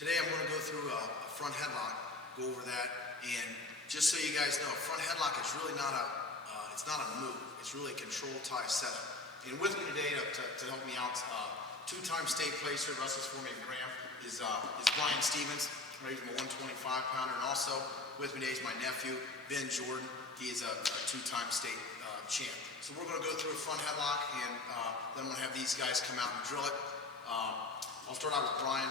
Today I'm going to go through a front headlock, go over that, and just so you guys know, front headlock is really not it's not a move, it's really a control tie setup. And with me today to help me out, two-time state placer, wrestles for me in Graham, is Brian Stevens, right? He's a 125-pounder, and also with me today is my nephew, Ben Jordan. He is a two-time state champ. So we're going to go through a front headlock, and then I'm going to have these guys come out and drill it. I'll start out with Brian.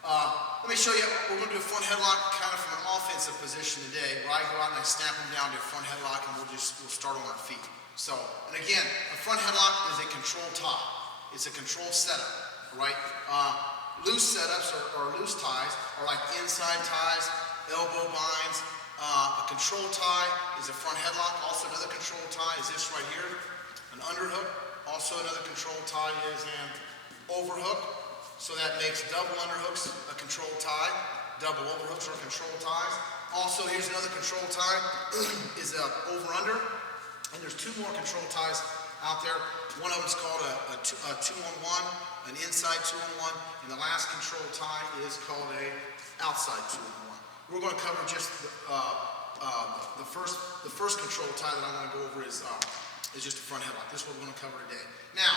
Let me show you, we're going to do a front headlock kind of from an offensive position today, where I go out and I snap them down to a front headlock, and we'll start on our feet. So, and again, a front headlock is a control tie. It's a control setup, right? Loose setups or loose ties are like inside ties, elbow binds. A control tie is a front headlock. Also another control tie is this right here, an underhook. Also another control tie is an overhook. So that makes double underhooks a control tie. Double overhooks are control ties. Also, here's another control tie, is a over-under. And there's two more control ties out there. One of them is called a two-on-one, an inside two-on-one. And the last control tie is called a outside two-on-one. We're going to cover just the first control tie that I want to go over is just a front headlock. This is what we're going to cover today. Now,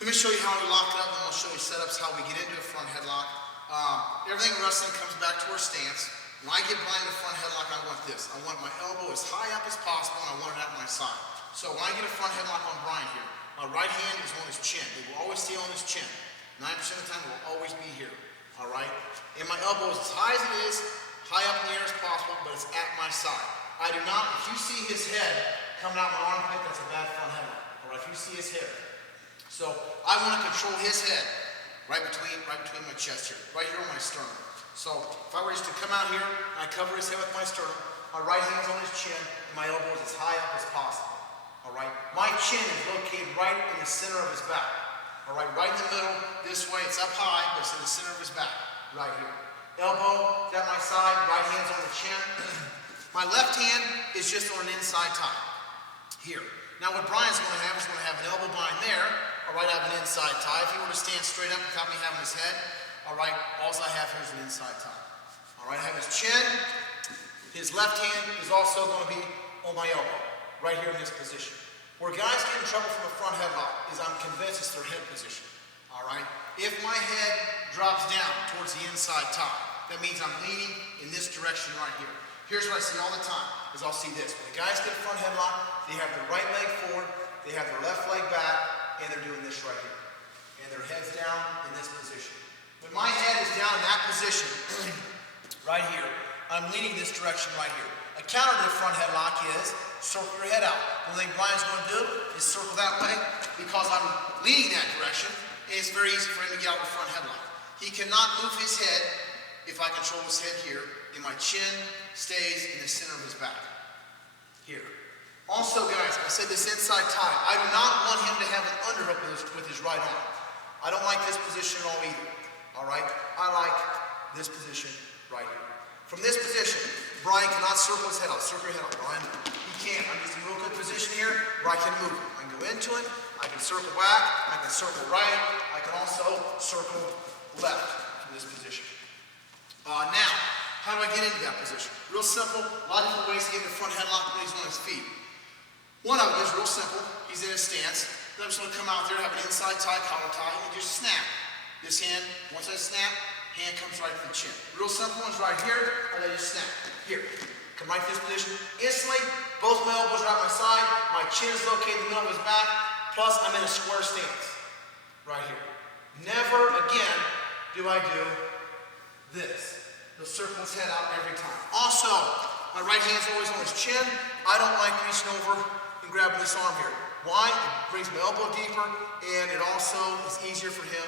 let me show you how we lock it up, and I'll show you setups, how we get into a front headlock. Everything in wrestling comes back to our stance. When I get Brian in a front headlock, I want this. I want my elbow as high up as possible, and I want it at my side. So when I get a front headlock on Brian here, my right hand is on his chin. It will always stay on his chin. 9% of the time, it will always be here. All right? And my elbow is as high as it is, high up in the air as possible, but it's at my side. I do not, if you see his head coming out my armpit, that's a bad front headlock. All right? If you see his hair. So I want to control his head right between my chest here, right here on my sternum. So if I were just to come out here and I cover his head with my sternum, my right hand's on his chin and my elbow is as high up as possible. All right, my chin is located right in the center of his back. All right, right in the middle. This way, it's up high, but it's in the center of his back, right here. Elbow is at my side, right hand's on the chin. My left hand is just on an inside tie here. Now what Brian's going to have is going to have an elbow bind there. All right, I have an inside tie. If he were to stand straight up without me having his head, all right, all I have here is an inside tie. All right, I have his chin. His left hand is also going to be on my elbow, right here in this position. Where guys get in trouble from a front headlock is I'm convinced it's their head position. All right, if my head drops down towards the inside tie, that means I'm leaning in this direction right here. Here's what I see all the time, is I'll see this. When the guys get a front headlock, they have their right leg forward, they have their left leg back, and they're doing this right here. And their head's down in this position. When my head is down in that position, right here, I'm leaning this direction right here. A counter to the front headlock is circle your head out. The only thing Brian's going to do is circle that way because I'm leaning that direction, and it's very easy for him to get out of the front headlock. He cannot move his head if I control his head here, and my chin stays in the center of his back. Here. Also, guys, I said this inside tie. I do not want him to have an underhook with his right arm. I don't like this position at all either. All right? I like this position right here. From this position, Brian cannot circle his head out. Circle your head out, Brian. He can't. I'm just in a real good position here where I can move it. I can go into it. I can circle back. I can circle right. I can also circle left from this position. Now, how do I get into that position? Real simple. A lot of different ways to get into front headlock when he's on his feet. One of them is real simple. He's in a stance. Then I'm just going to come out there, have an inside tie, collar tie, and just snap. This hand, once I snap, hand comes right to the chin. Real simple one's right here, and I just snap. Here. Come right to this position. Instantly, both my elbows are at my side. My chin is located in the middle of his back. Plus, I'm in a square stance. Right here. Never again do I do this. He'll circle his head out every time. Also, my right hand's always on his chin. I don't like reaching over and grabbing this arm here. Why? It brings my elbow deeper, and it also is easier for him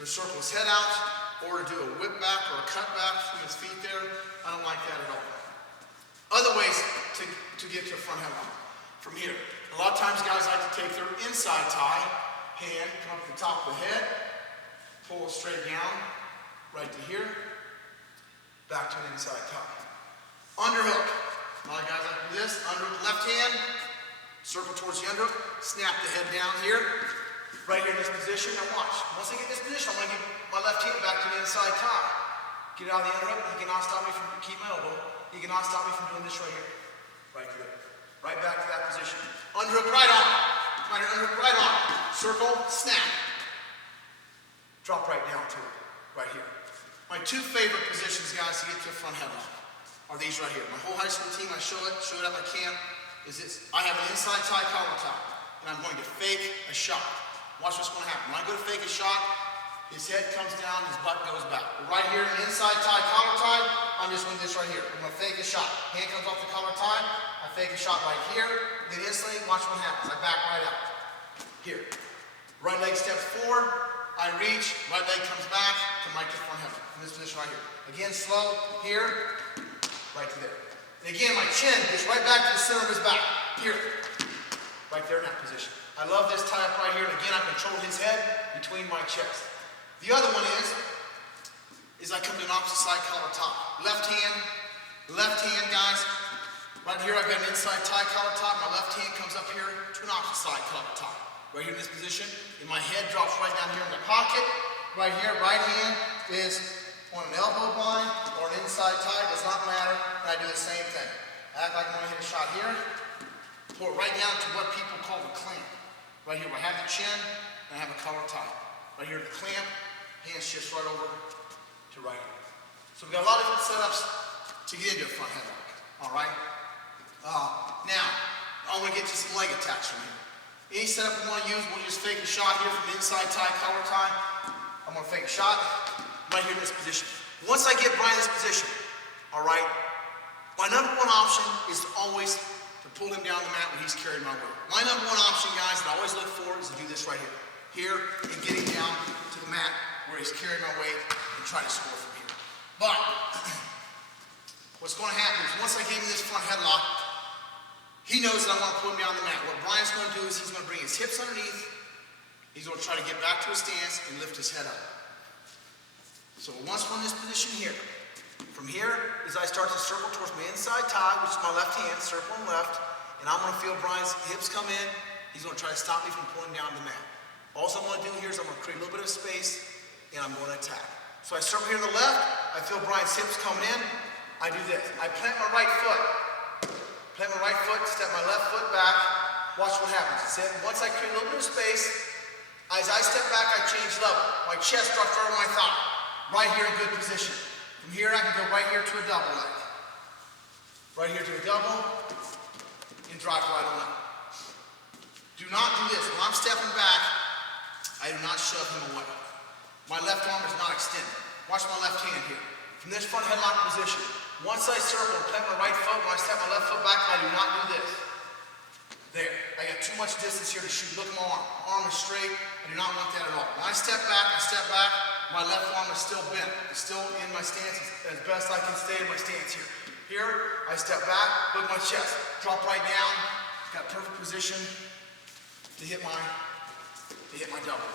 to circle his head out or to do a whip back or a cut back from his feet there. I don't like that at all. Other ways to get to a front headlock. From here. A lot of times guys like to take their inside tie, hand, come up to the top of the head, pull it straight down, right to here, back to an inside tie. Underhook. A lot of guys like to do this. Underhook, left hand, circle towards the underhook, snap the head down here, Right here in this position, now watch. Once I get this position, I'm going to get my left hand back to the inside tie. Get it out of the underhook. He cannot stop me from keeping my elbow. He cannot stop me from doing this right here. Right to there. Right back to that position. Underhook right on. Right underhook right on. Circle, snap. Drop right down to it. Right here. My two favorite positions, guys, to get to a front headlock are these right here. My whole high school team, I show it at my camp, is this. I have an inside tie collar tie, and I'm going to fake a shot. Watch what's going to happen. When I go to fake a shot, his head comes down, his butt goes back. But right here, an inside tie, collar tie, I'm just going to do this right here. I'm going to fake a shot. Hand comes off the collar tie, I fake a shot right here, then instantly, watch what happens. I back right out. Here. Right leg steps forward, I reach, right leg comes back to my front head. In this position right here. Again, slow, here, right to there. And again, my chin gets right back to the center of his back. Here. Right there in that position. I love this tie up right here, and again, I control his head between my chest. The other one is I come to an opposite side collar tie. Left hand, guys. Right here, I've got an inside tie collar tie. My left hand comes up here to an opposite side collar tie. Right here in this position, and my head drops right down here in the pocket. Right here, right hand is on an elbow bind or an inside tie, does not matter, and I do the same thing. I act like I'm going to hit a shot here, pull it right down to what people call the clamp. Right here, where I have the chin, and I have a collar tie. Right here, the clamp, hand shifts right over to right here. So we've got a lot of different setups to get into a front headlock, all right? Now, I want to get to some leg attacks from here. Any setup we want to use, we'll just fake a shot here from the inside tie, collar tie. I'm going to fake a shot right here in this position. Once I get Brian in this position, all right, my number one option is to always pull him down the mat when he's carrying my weight. My number one option, guys, that I always look for is to do this right here. Here, and get him down to the mat where he's carrying my weight and try to score from here. But, what's going to happen is once I give him this front headlock, he knows that I want to put him down the mat. What Brian's going to do is he's going to bring his hips underneath. He's going to try to get back to a stance and lift his head up. So once we're in this position here, from here is I start to circle towards my inside tie, which is my left hand, circle and left, and I'm going to feel Brian's hips come in. He's going to try to stop me from pulling down the mat. All I'm going to do here is I'm going to create a little bit of space, and I'm going to attack. So I circle here to the left. I feel Brian's hips coming in. I do this. I plant my right foot. Plant my right foot, step my left foot back. Watch what happens. Once I create a little bit of space, as I step back, I change level. My chest drops right over my thigh. Right here in good position. From here, I can go right here to a double leg. Right here to a double, and drive right on up. Do not do this. When I'm stepping back, I do not shove him away. My left arm is not extended. Watch my left hand here. From this front headlock position, once I circle and plant my right foot, when I step my left foot back, I do not do this. There. I got too much distance here to shoot. Look at my arm. Arm is straight. I do not want that at all. When I step back, my left arm is still bent. It's still in my stance as best I can stay in my stance here. Here, I step back, look at my chest. Drop right down. Got perfect position to hit my double.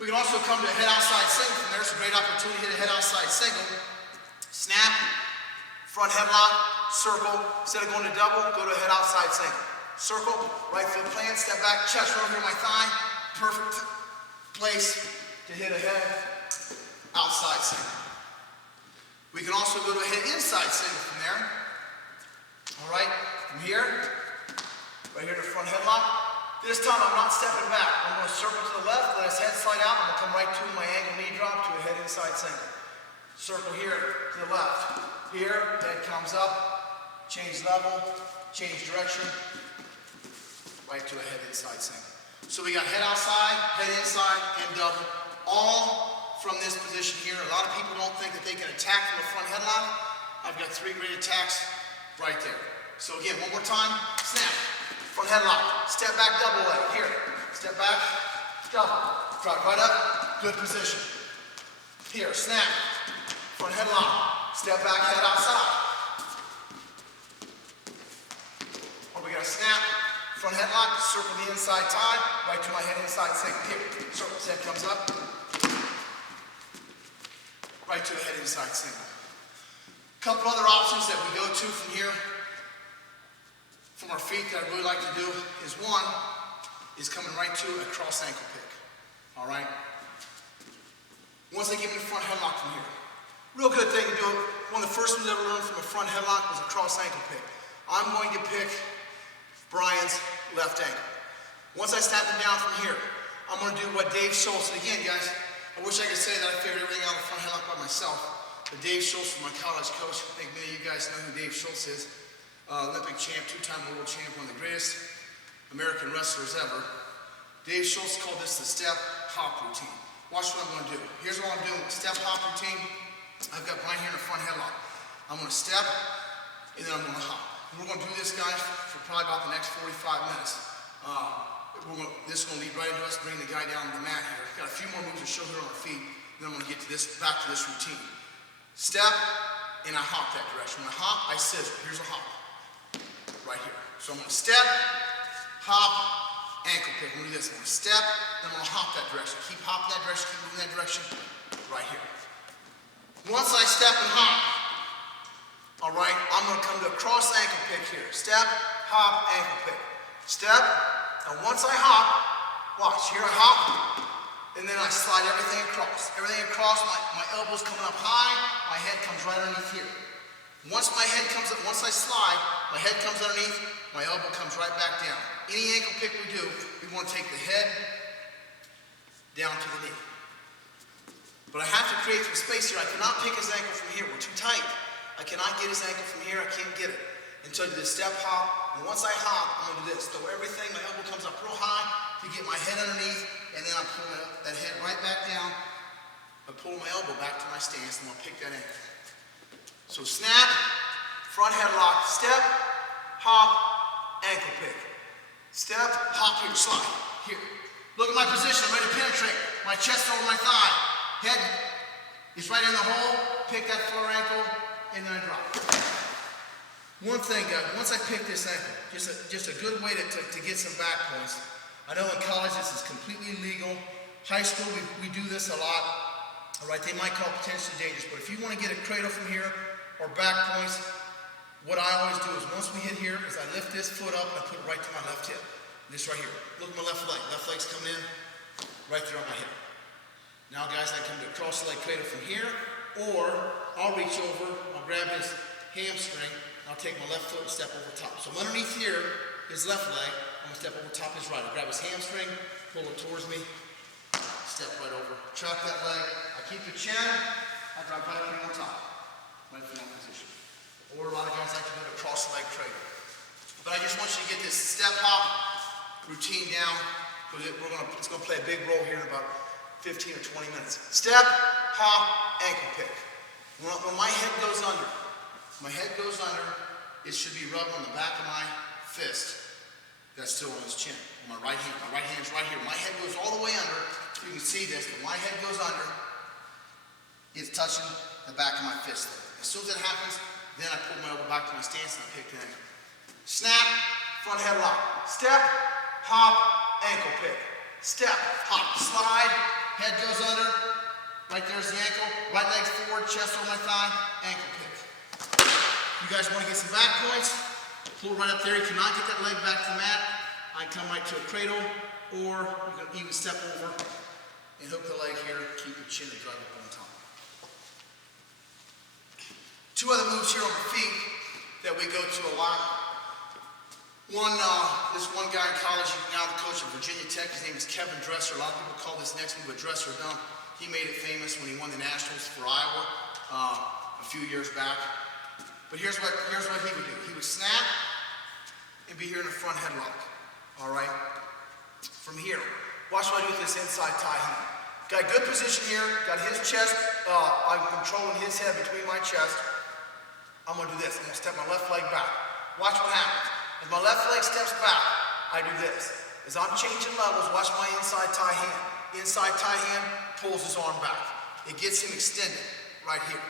We can also come to a head outside single from there. It's a great opportunity to hit a head outside single. Snap, front headlock, circle. Instead of going to double, go to a head outside single. Circle, right foot plant, step back, chest right over my thigh. Perfect place to hit a head outside single. We can also go to a head inside single from there. All right, from here, right here to front headlock. This time I'm not stepping back. I'm going to circle to the left, let his head slide out. I'm going to come right to my angle knee drop to a head inside single. Circle here to the left. Here, head comes up, change level, change direction, right to a head inside single. So we got head outside, head inside, and double, all from this position here. A lot of people don't think that they can attack from the front headlock. I've got 3 great attacks right there. So again, one more time, snap. Front headlock, step back double leg, here, step back, double, drop right up, good position. Here, snap, front headlock, step back, head outside. Or we got a snap, front headlock, circle the inside tie, right to my head inside single. Here, circle, head comes up, right to a head inside single. Couple other options that we go to from here, from our feet that I really like to do is one, is coming right to a cross ankle pick. All right? Once I get in the front headlock from here. Real good thing to do. One of the first ones I ever learned from a front headlock was a cross ankle pick. I'm going to pick Brian's left ankle. Once I snap him down from here, I'm going to do what Dave Schultz, and again guys, I wish I could say that I figured everything out in the front headlock by myself, but Dave Schultz was my college coach. I think many of you guys know who Dave Schultz is. Olympic champ, two-time world champ, one of the greatest American wrestlers ever. Dave Schultz called this the step hop routine. Watch what I'm going to do. Here's what I'm doing. Step hop routine. I've got Brian here in the front headlock. I'm going to step, and then I'm going to hop. And we're going to do this, guys, for probably about the next 45 minutes. This is going to lead right into us bringing the guy down to the mat here. Got a few more moves to show here on our feet, then I'm going to get to this, back to this routine. Step, and I hop that direction. When I hop, I scissor. Here's a hop. Right here. So I'm going to step, hop, ankle pick. I'm going to do this. I'm going to step, then I'm going to hop that direction. Keep hopping that direction, keep moving that direction. Right here. Once I step and hop, all right, I'm going to come to a cross ankle pick here. Step, hop, ankle pick. Step, and once I hop, watch, here I hop, and then I slide everything across. Everything across, my elbow's coming up high, my head comes right underneath here. Once my head comes up, once I slide, my head comes underneath, my elbow comes right back down. Any ankle pick we do, we want to take the head down to the knee. But I have to create some space here. I cannot pick his ankle from here. We're too tight. I cannot get his ankle from here. I can't get it. Until I do this step hop, and once I hop, I'm going to do this. Throw everything, my elbow comes up real high to get my head underneath, and then I pull that head right back down. I pull my elbow back to my stance, and I'll pick that ankle. So snap, front headlock, step, hop, ankle pick. Step, hop here, slide, here. Look at my position, I'm ready to penetrate. My chest over my thigh. Head is right in the hole, pick that floor ankle, and then I drop. One thing, guys, once I pick this ankle, just a good way to get some back points. I know in college this is completely legal. High school, we do this a lot. All right, they might call it potentially dangerous, but if you want to get a cradle from here or back points, what I always do is once we hit here, is I lift this foot up and I put it right to my left hip. This right here. Look at my left leg. Left leg's coming in, right there on my hip. Now, guys, I come to a cross leg cradle from here, or I'll reach over, I'll grab his hamstring, and I'll take my left foot and step over top. So I'm underneath here, his left leg, I'm going to step over top his right. I grab his hamstring, pull it towards me, step right over, chop that leg, I keep the chin, I drop right up here on top, right from that position. Or a lot of guys like to do a cross leg cradle. But I just want you to get this step hop routine down, because it's going to play a big role here in about 15 or 20 minutes. Step, hop, ankle pick. When my head goes under, it should be rubbed on the back of my fist. That's still on his chin. My right hand's right here. My head goes all the way under. You can see this, but my head goes under. It's touching the back of my fist there. As soon as that happens, then I pull my elbow back to my stance and I pick the ankle. Snap, front headlock. Step, hop, ankle pick. Step, hop, slide, head goes under. Right there's the ankle. Right leg's forward, chest over my thigh, ankle pick. You guys want to get some back points? Pull right up there. You cannot get that leg back to the mat. I come right to a cradle, or you can even step over and hook the leg here, keep your chin and drive it on top. Two other moves here on the feet that we go to a lot. One, this one guy in college, he's now the coach of Virginia Tech. His name is Kevin Dresser. A lot of people call this next move a dresser dump. He made it famous when he won the Nationals for Iowa a few years back. But here's what he would do. He would snap and be here in the front headlock. All right? From here, watch what I do with this inside tie hand. Got a good position here. Got his chest. I'm controlling his head between my chest. I'm going to do this. I'm going to step my left leg back. Watch what happens. As my left leg steps back, I do this. As I'm changing levels, watch my inside tie hand. Inside tie hand pulls his arm back. It gets him extended right here.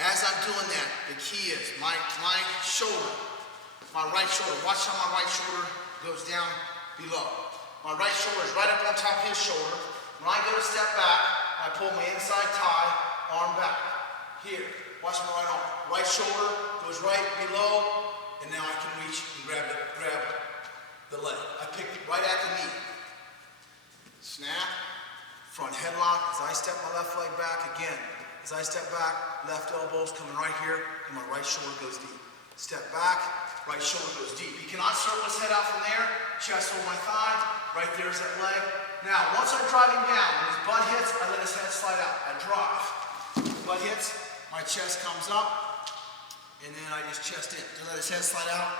As I'm doing that, the key is my shoulder, my right shoulder. Watch how my right shoulder goes down below. My right shoulder is right up on top of his shoulder. When I go to step back, I pull my inside tie, arm back. Here, watch my right arm. Right shoulder goes right below, and now I can reach and grab it. the leg. I picked it right at the knee. Snap, front headlock as I step my left leg back again. As I step back, left elbow's coming right here, and my right shoulder goes deep. Step back, right shoulder goes deep. He cannot circle his head out from there, chest over my thigh, right there's that leg. Now, once I drive him down, when his butt hits, I let his head slide out. I drive. Butt hits, my chest comes up, and then I just chest in. I let his head slide out,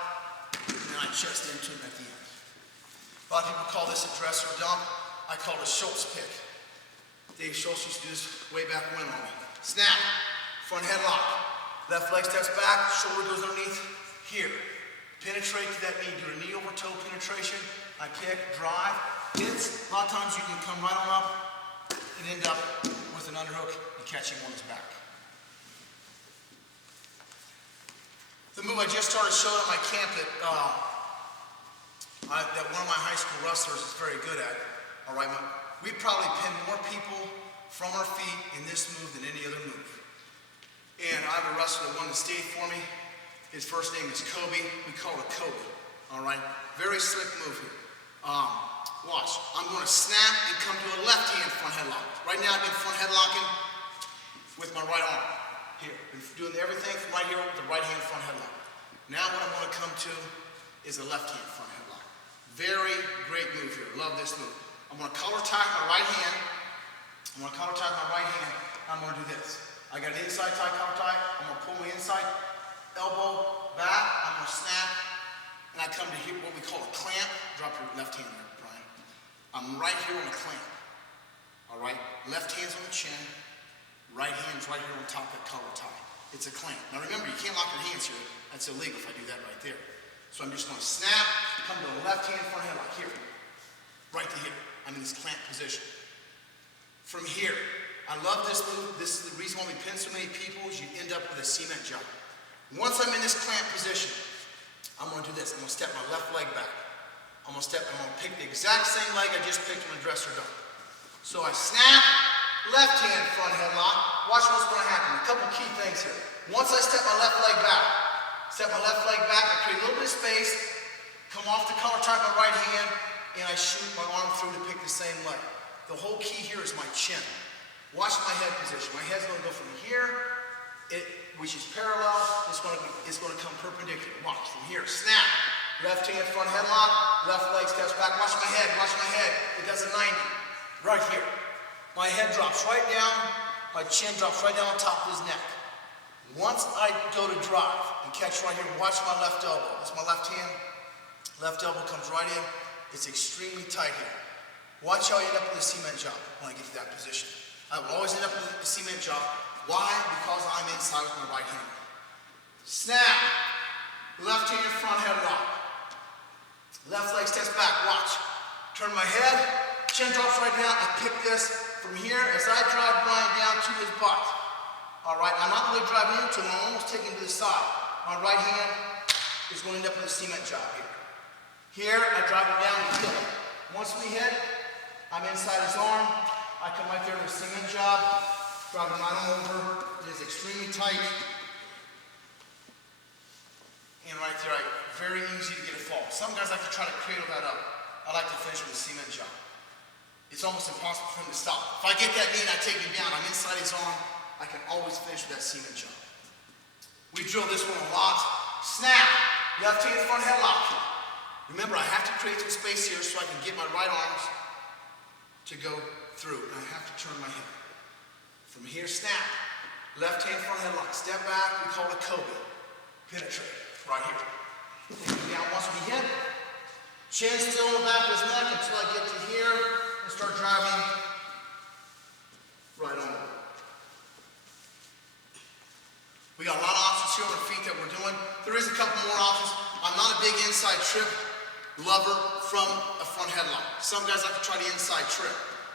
and then I chest into him at the end. A lot of people call this a dress or dump. I call it a Schultz pick. Dave Schultz used to do this way back when on me. Snap, front headlock. Left leg steps back, shoulder goes underneath here. Penetrate to that knee, do a knee over toe penetration. I pick, drive, hits. A lot of times you can come right on up and end up with an underhook and catch him on his back. The move I just started showing at my camp that one of my high school wrestlers is very good at. All right, we probably pin more people from our feet in this move than any other move. And I have a wrestler that won the state for me. His first name is Kobe. We call it Kobe. All right, very slick move here. Watch. I'm going to snap and come to a left hand front headlock. Right now I've been front headlocking with my right arm. Here, been doing everything from right here with the right hand front headlock. Now what I'm going to come to is a left hand front headlock. Very great move here. Love this move. I'm going to collar tie my right hand. I'm going to collar tie my right hand. I'm going to do this. I got an inside tie, collar tie. I'm going to pull my inside elbow back. I'm going to snap. And I come to here, what we call a clamp. Drop your left hand there, Brian. I'm right here on a clamp. All right? Left hand's on the chin. Right hand's right here on top of that collar tie. It's a clamp. Now remember, you can't lock your hands here. That's illegal if I do that right there. So I'm just going to snap, come to a left hand front headlock here. Right to here. I'm in this clamp position. From here, I love this move. This is the reason why we pin so many people is you end up with a cement job. Once I'm in this clamp position, I'm going to do this. I'm going to step my left leg back. I'm going to pick the exact same leg I just picked on the dresser dump. So I snap, left hand front headlock. Watch what's going to happen. A couple key things here. Once I step my left leg back, I create a little bit of space, come off the collar tie with my right hand, and I shoot my arm through to pick the same leg. The whole key here is my chin. Watch my head position. My head's going to go from here, which is parallel. It's going to come perpendicular. Watch from here. Snap. Left hand front headlock. Left leg steps back. Watch my head. Watch my head. It does a 90. Right here. My head drops right down. My chin drops right down on top of his neck. Once I go to drive and catch right here, watch my left elbow. That's my left hand. Left elbow comes right in. It's extremely tight here. Watch how I end up with a cement job when I get to that position. I will always end up with a cement job. Why? Because I'm inside with my right hand. Snap. Left hand front headlock. Left leg steps back. Watch. Turn my head. Chin drops right down. I pick this from here as I drive Brian down to his butt. All right. I'm not really driving into him. I'm almost taking him to the side. My right hand is going to end up with a cement job here. Here, I drive it down and kill it. Once we hit, I'm inside his arm. I come right there with a cement job, drive him right on over. It is extremely tight. And right there, very easy to get a fall. Some guys like to try to cradle that up. I like to finish with a cement job. It's almost impossible for him to stop. If I get that knee and I take him down, I'm inside his arm, I can always finish with that cement job. We drill this one a lot. Snap, left hand front headlock. Remember, I have to create some space here so I can get my right arms to go through. And I have to turn my head. From here, snap. Left hand front headlock. Step back. We call it Kobe. Penetrate. Right here. Take it down once we hit. Chin still in the back of his neck until I get to here and start driving right on over. We got a lot of options here on the feet that we're doing. There is a couple more options. I'm not a big inside trip lover from a front headlock. Some guys like to try the inside trip.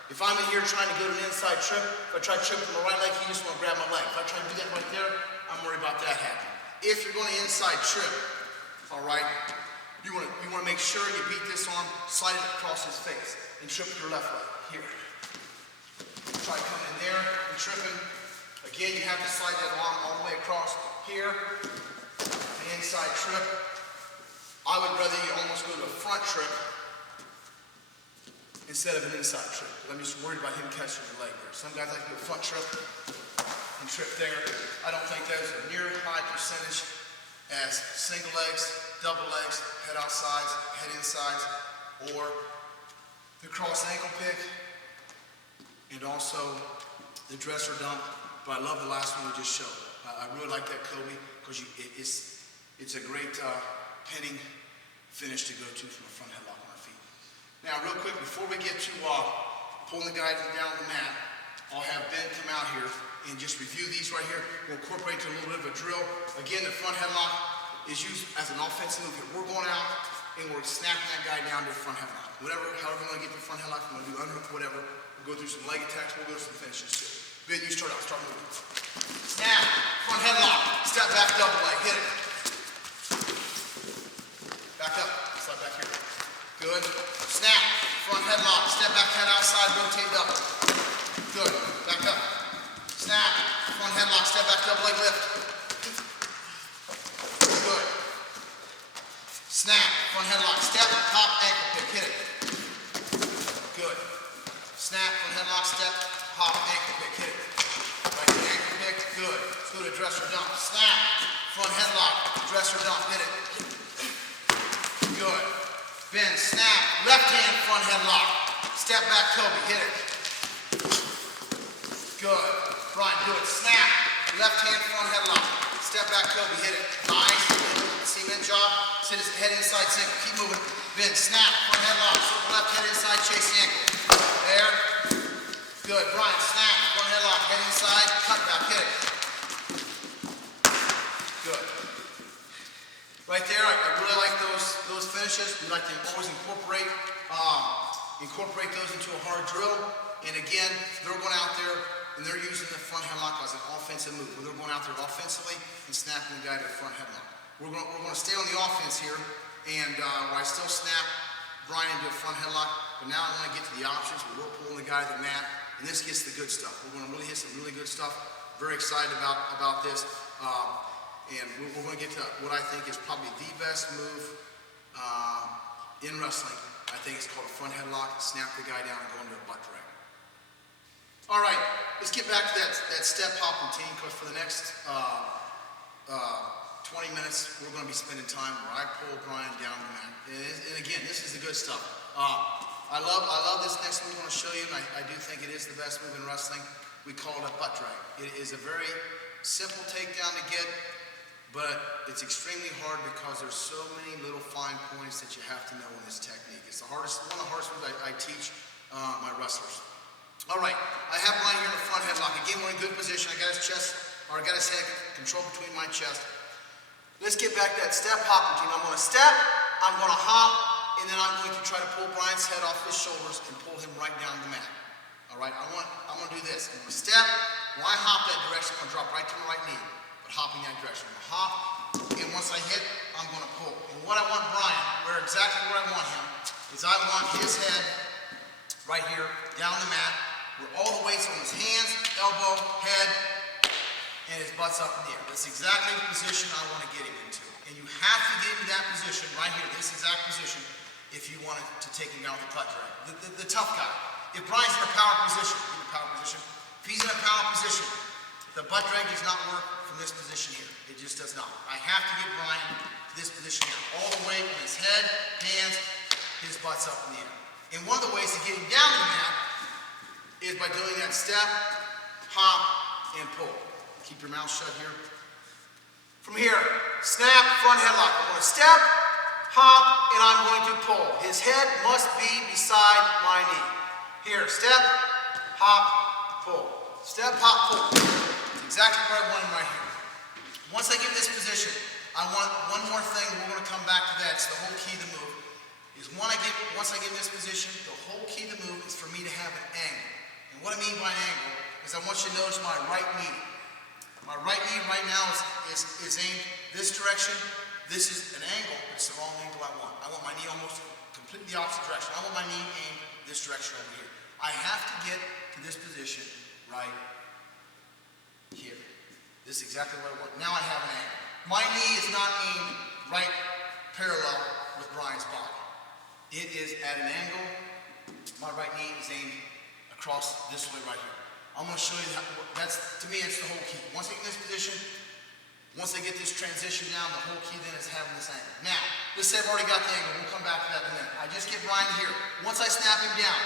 If I'm in here trying to go to an inside trip, if I try to trip with my right leg, he just want to grab my leg. If I try to do that right there, I'm worried about that happening. If you're going to inside trip, all right, you want to make sure you beat this arm, slide it across his face, and trip with your left leg. Here. Try coming in there and tripping. Again, you have to slide that arm all the way across here. The inside trip. I would rather you almost go to a front trip instead of an inside trip. I'm just worried about him catching your leg there. Some guys like to do a front trip and trip there. I don't think there's a near high percentage as single legs, double legs, head outsides, head insides, or the cross ankle pick, and also the dresser dump. But I love the last one we just showed. I really like that, Kobe, because it's a great pinning finish to go to from a front headlock on our feet. Now, real quick, before we get to pulling the guy down the mat, I'll have Ben come out here and just review these right here. We'll incorporate a little bit of a drill. Again, the front headlock is used as an offensive move here. We're going out and we're snapping that guy down to the front headlock. However you want to get the front headlock, you want to do underhook, whatever. We'll go through some leg attacks, we'll go through some finishes too. Ben, you start out, start moving. Snap, front headlock, step back, double leg, hit it. Back up, slide back here. Good. Snap, front headlock, step back, head outside, rotate double. Good. Back up. Snap, front headlock, step back, double leg lift. Good. Snap, front headlock, step, hop, ankle pick, hit it. Good. Snap, front headlock, step, hop, ankle pick, hit it. Right to ankle pick, good. Let's go to dresser dump. Snap, front headlock, dresser dump, hit it. Good. Bend, snap, left hand front headlock. Step back, Kobe, hit it. Good. Brian, do it. Snap, left hand front headlock. Step back, Kobe, hit it. Nice. Cement job. Sit his head inside, single. Keep moving. Bend, snap, front headlock. Left head inside, chase the ankle. There. Good. Brian, snap, front headlock, head inside, cut back, hit it. Good. Right there, I really like those finishes. We like to always incorporate those into a hard drill. And again, they're going out there and they're using the front headlock as an offensive move. Where they're going out there offensively and snapping the guy to the front headlock. We're going to stay on the offense here, and where I still snap Brian into a front headlock, but now I want to get to the options where we're pulling the guy to the mat, and this gets the good stuff. We're going to really hit some really good stuff. Very excited about this. And we're going to get to what I think is probably the best move in wrestling. I think it's called a front headlock. Snap the guy down and go into a butt drag. All right, let's get back to that step hop routine, because for the next 20 minutes, we're going to be spending time where I pull Brian down the mat. And again, this is the good stuff. I love this next move I'm going to show you, and I do think it is the best move in wrestling. We call it a butt drag. It is a very simple takedown to get, but it's extremely hard because there's so many little fine points that you have to know in this technique. It's one of the hardest moves I teach my wrestlers. All right, I have Brian here in the front headlock. Again, we're in good position. I got his chest, or I got his head controlled between my chest. Let's get back to that step hop routine. I'm going to step, I'm going to hop, and then I'm going to try to pull Brian's head off his shoulders and pull him right down the mat. All right, I'm going to do this. I'm going to step. When I hop that direction, I'm going to drop right to my right knee, but hopping that direction. I'm going to hop, and once I hit, I'm going to pull. And what I want Brian, exactly where I want him, is I want his head right here, down the mat, where all the weight's on his hands, elbow, head, and his butt's up in the air. That's exactly the position I want to get him into. And you have to get into that position right here, this exact position, if you want to take him down with the butt drag. The tough guy. If Brian's in a power position, if he's in a power position, the butt drag does not work from this position here. It just does not. I have to get Brian to this position here. All the weight on his head, hands, his butt's up in the air. And one of the ways to get him down to the mat is by doing that step, hop, and pull. Keep your mouth shut here. From here, snap, front headlock. I'm going to step, hop, and I'm going to pull. His head must be beside my knee. Here, step, hop, pull. Step, hop, pull. That's exactly where I want him right here. Once I get in this position, I want one more thing. We're going to come back to that. It's the whole key of the move. Once I get in this position, the whole key of the move is for me to have an angle. And what I mean by an angle is I want you to notice my right knee. My right knee right now is aimed this direction. This is an angle, but it's the wrong angle I want. I want my knee almost completely the opposite direction. I want my knee aimed this direction over here. I have to get to this position right here. This is exactly what I want. Now I have an angle. My knee is not aimed right parallel with Brian's body. It is at an angle. My right knee is aimed across this way right here. I'm going to show you how, to me, it's the whole key. Once they get in this position, once they get this transition down, the whole key then is having this angle. Now, let's say I've already got the angle. We'll come back to that in a minute. I just get Brian here. Once I snap him down,